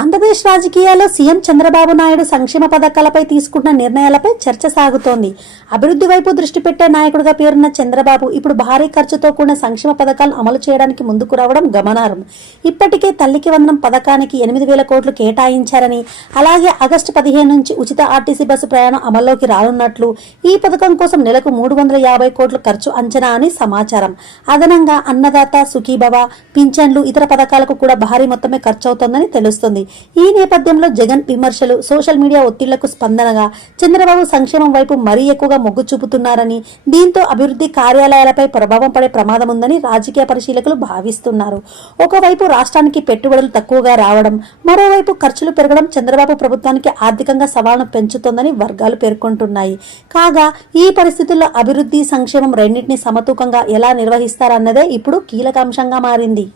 ఆంధ్రప్రదేశ్ రాజకీయాల్లో సీఎం చంద్రబాబు నాయుడు సంక్షేమ పథకాలపై తీసుకుంటున్న నిర్ణయాలపై చర్చ సాగుతోంది. అభివృద్ధి వైపు దృష్టి పెట్టే నాయకుడిగా పేరున్న చంద్రబాబు ఇప్పుడు భారీ ఖర్చుతో కూడిన సంక్షేమ పథకాలను అమలు చేయడానికి ముందుకు రావడం గమనార్హం. ఇప్పటికే తల్లికి వందనం పథకానికి 8,000 కోట్లు కేటాయించారని, అలాగే ఆగస్టు 15 నుంచి ఉచిత ఆర్టీసీ బస్సు ప్రయాణం అమల్లోకి రానున్నట్లు, ఈ పథకం కోసం నెలకు 350 కోట్లు ఖర్చు అంచనా అని సమాచారం. అదనంగా అన్నదాత, సుఖీభవ, పింఛన్లు, ఇతర పథకాలకు కూడా భారీ మొత్తమే ఖర్చవుతోందని తెలుస్తుంది. ఈ నేపథ్యంలో జగన్ విమర్శలు, సోషల్ మీడియా ఒత్తిళ్లకు స్పందనగా చంద్రబాబు సంక్షేమం వైపు మరీ ఎక్కువగా మొగ్గు చూపుతున్నారని, దీంతో అభివృద్ధి కార్యాలయాలపై ప్రభావం పడే ప్రమాదం ఉందని రాజకీయ పరిశీలకులు భావిస్తున్నారు. ఒకవైపు రాష్ట్రానికి పెట్టుబడులు తక్కువగా రావడం, మరోవైపు ఖర్చులు పెరగడం చంద్రబాబు ప్రభుత్వానికి ఆర్థికంగా సవాలును పెంచుతోందని వర్గాలు పేర్కొంటున్నాయి. కాగా ఈ పరిస్థితుల్లో అభివృద్ధి, సంక్షేమం రెండింటినీ సమతూకంగా ఎలా నిర్వహిస్తారన్నదే ఇప్పుడు కీలక అంశంగా మారింది.